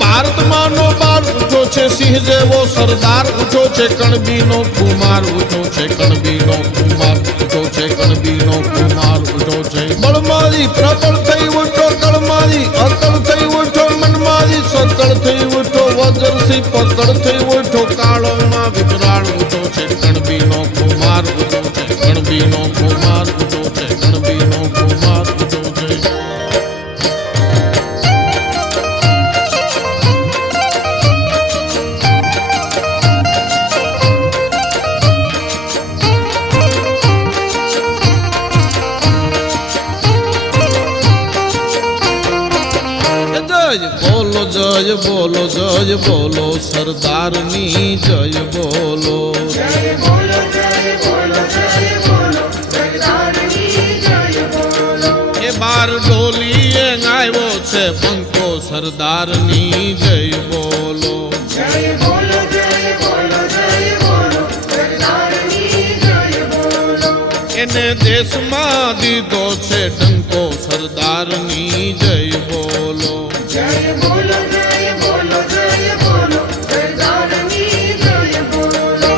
ભારતમાં નો બાર ઉઠો છે સિંહ જેવો સરદાર ઉઠો છે કણબીનો કુમાર ઉઠો છે કણબીનો કુમાર ઉઠો છે કણબીનો કુમાર ઉઠો છે બળમારી પ્રબળ થઈ ઉઠો કળમારી અકળ થઈ ઉઠો મનમારી સકળ થઈ ઉઠો વજરસી પકડ થઈ ઉઠો કાળોમાં વિકરાળ ઉઠો છે કણબીનો કુમાર ઉઠો છે કણબીનો કુમાર ઉઠો છે કણબીનો કુમાર ઉઠો છે જય બોલો જય બોલો સરદારની જય બોલો જય બોલો જય બોલો જય બોલો સરદારની જય બોલો એ બાર ડોલીએ આવ્યો છે પંખો સરદારની જય બોલો જય બોલો જય બોલો જય બોલો સરદારની જય બોલો એને દેશમાં દીધો છે ટંકો સરદારની જય બોલો જય બોલો જય બોલો જય બોલો સરદારની જય બોલો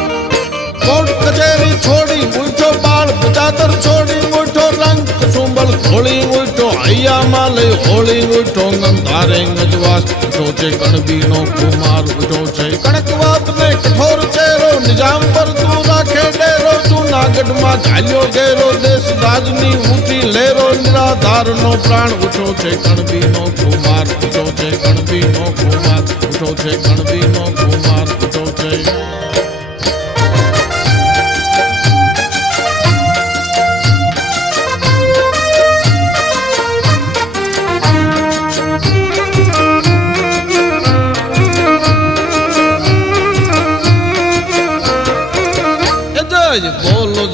કોર્ટ કચેરી છોડી ઉઠો બાળ બજાતર છોડી ઉઠો રંગ સુંબલ ખોળી ઉઠો હૈયામાં લઈ હોળી ઉઠો ગંધારે ગજવાસ ઉઠો છે કણબીનો કુમાર ઉઠો છે કડક વાત ને કઠોર ચહેરો નિજામ પર તું રાખે ડેરો જૂનાગઢમાં ઝાલ્યો ઘેરો દેશ રાજની ઊંચી લહેરો નિરાધારનો પ્રાણ ઉઠો છે કણબીનો કુમાર ઉઠો છે કણબીનો કુમાર ઉઠો છે કણબીનો કુમાર ઉઠો છે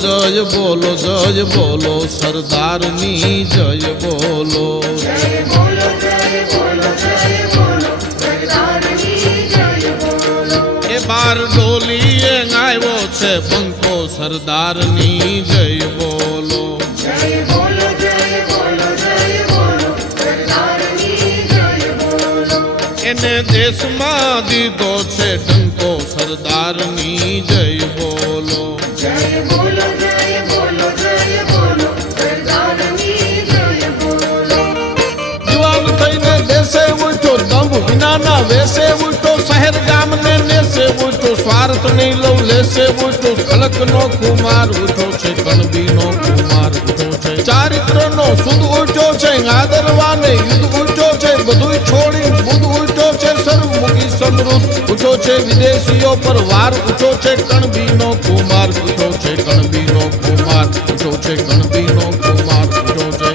જય બોલો જય બોલો સરદારની જય બોલો જય બોલો જય બોલો જય બોલો સરદારની જય બોલો એ બાર ડોલીએ આવ્યો છે પંખો સરદારની જય બોલો જય બોલો જય બોલો જય બોલો સરદારની જય બોલો એને દેશમાં દીધો છે ટંકો સરદારની જય બોલો જય બોલો જય બોલો જય બોલો સરદારની જય બોલો જુવાન થઈને દેશે ઉઠો દંભ વિનાના વેસે ઉઠો શહેર ગામને નેસે ઉઠો સ્વાર્થ નહીં લવ લેશે ઉઠો ખલકનો કુમાર ઉઠો છે કણબીનો કુમાર ઉઠો છે ચારિત્રનો સુદ ઉઠો છે આદરવાને યુદ્ધ ઉઠો છે બધું છોડી બુદ્ધ ઉઠો છે સર્વમુખી સમૃદ્ધ ઉઠો છે વિદેશીઓ પર વાર ઉઠો છે કણબીનો કુમાર ઉઠો છે કણબીનો કુમાર ઉઠો છે કણબીનો કુમાર ઉઠો છે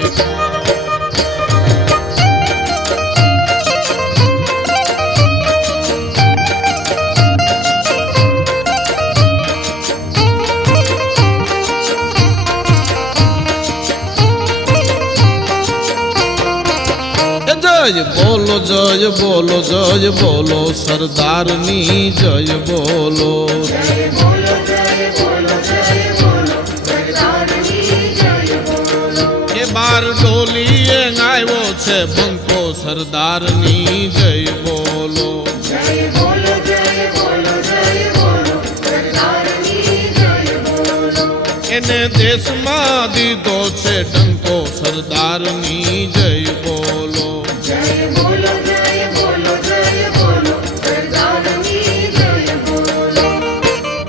જય બોલો જય બોલો જય બોલો સરદારની જય બોલો જય બોલો જય બોલો જય બોલો સરદારની જય બોલો એ બાર ડોલીએ આવ્યો છે પંખો સરદારની જય બોલો જય બોલો જય બોલો જય બોલો સરદારની જય બોલો એને દેશમાં દીધો છે ટંકો સરદારની જય બોલો જય બોલો જય બોલો જય બોલો સરદારની જય બોલો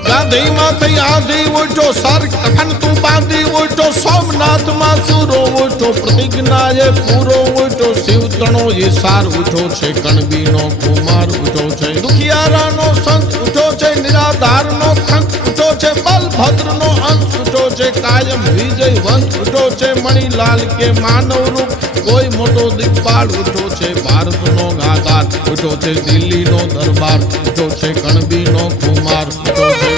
ગાંધીમાં થઈ આધી ઉઠો સર કફન તું બાંધી ઉઠો સોમનાથમાં સુરો ઉઠો પ્રતિજ્ઞાએ પૂરો ઉઠો શિવ તણો એ સાર ઉઠો છે કણબીનો કુમાર ઉઠો છે દુખિયારાનો સંત ઉઠો છે નિરાધારનો ખંત ઉઠો છે બલભદ્રનો અંશ ઉઠો છે કાયમ વિજય વંશ ઉઠો છે મણિલાલ કે માનવ રૂપ કોઈ મોટો દિગ્બાળ ઉઠો છે ભારતનો ગાદાર ઉઠો છે દિલ્હીનો દરબાર ઉઠો છે કણબીનો કુમાર ઉઠો છે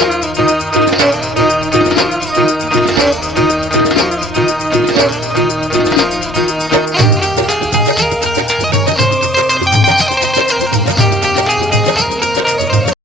બોલો